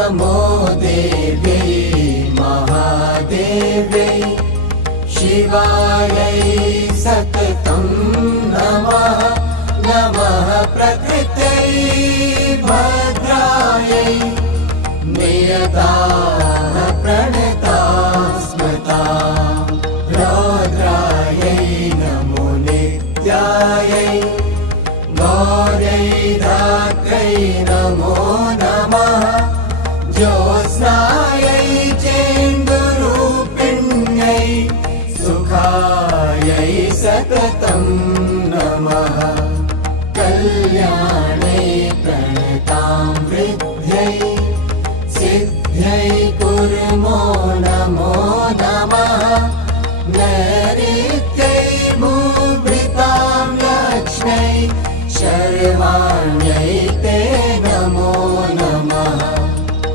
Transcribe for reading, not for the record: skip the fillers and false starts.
नमो देव्यै महादेव्यै शिवायै सततं नमः। नमः प्रकृत्यै भद्रायै नियताः प्रणताः स्मृताः। रौद्रायै नमो नित्यायै गौर्यै धात्र्यै नमो नमः। ज्योत्स्नायै चेन्दुरूपिण्यै सुखायै सततम्